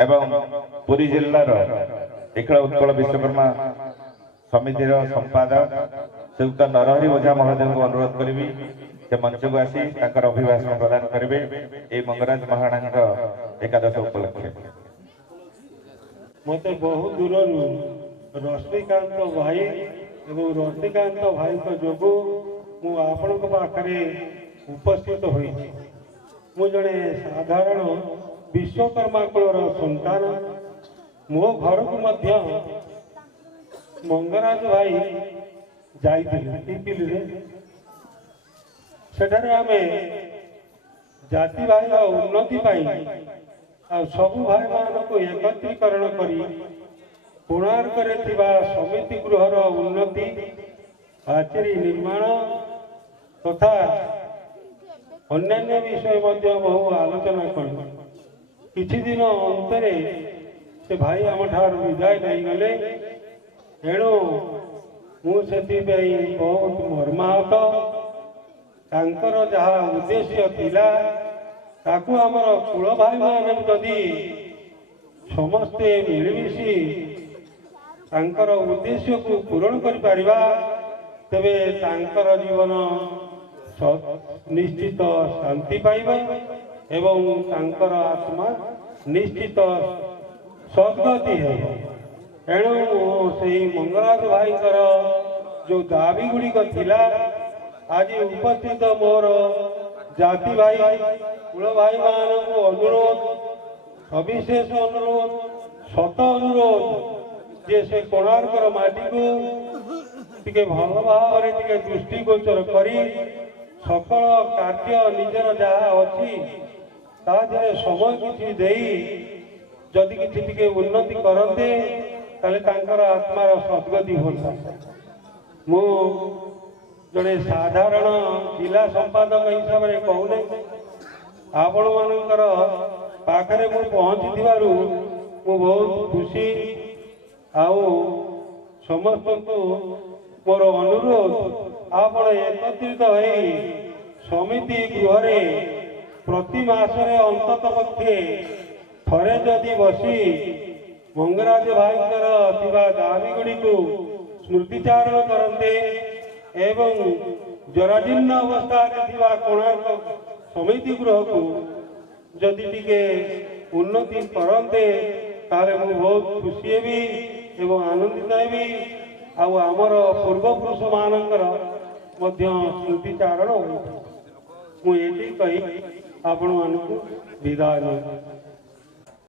एवं पुरी जिल्लार एखड़ा उत्कल विश्वकर्मा समितिर संपादक श्रीयुक्त नरहरि ओझा महोदय को अनुरोध करी से मंच को आसी अभिभाषण प्रदान करेंगे ये मंगराज महाराणा एकादश उपलक्षे। मत बहुत दूर रश्मिकांत भाई एवं रजनीकांत भाई जो आपण पाखे उपस्थित हो जड़े साधारण विश्वकर्मा कुलर संतान मो घर को मध्य मंगराज भाई जाइए सेठारे आमे जाति भाई उन्नति सबु भाई मान को एकत्रीकरण करी कोणार्क समिति गृहर उन्नति पाचेरी निर्माण तथा अन्य विषय बहु आलोचना कर किछि दिन अंतरे से भाई आम ठार विदाय नहीं गले एणु मुझे बहुत मर्माहत तांकर जहा उद्देश्य थिला ताकू आमर कुल भाई मान जदि समस्ते मिलमिशि तांकर उद्देश्य को पूरण कर पारिबा तेबे तांकर जीवन निश्चित शांति पाइबा एवं तांकर आत्मा निश्चित सद्गति है। एणु से मंगराज भाई जो दाबी गुड़िक थिला आज उपस्थित मोर जाति भाई कुल भाई मान को अनुरोध सविशेष अनुरोध सत अनुरोध जे से कोणार्कर माटी को टिके भल भाव टिके दृष्टिगोचर करी सकल कार्य निजर जहाँ अच्छी ताधे समय किछि देई जदि किछि टिके उन्नति करते ताले तांकर आत्मार सद्गति होता। मु जड़े साधारण जिला संपादक हिसाब से कहूने आपण मानकर पाखरे मु पहुंची मु बहुत खुशी आउ समस्त को मोर अनुरोध आपण एकत्रित होई समिति गृह प्रति मासरे अंतत पक्षे थरे जदि बसी मंगराज भाई दाबी गुड़ी को स्मृतिचारण करते एवं जराजीर्ण अवस्था कोणार्क समिति गृह को जदि टिके उन्नति करते ताले मु बहुत खुशी हेबी एवं आनंदित हेबी आमर पूर्वपुरुष मानकर मध्य स्मृतिचारण हो। मु एटी कही आपण मानक विदाय।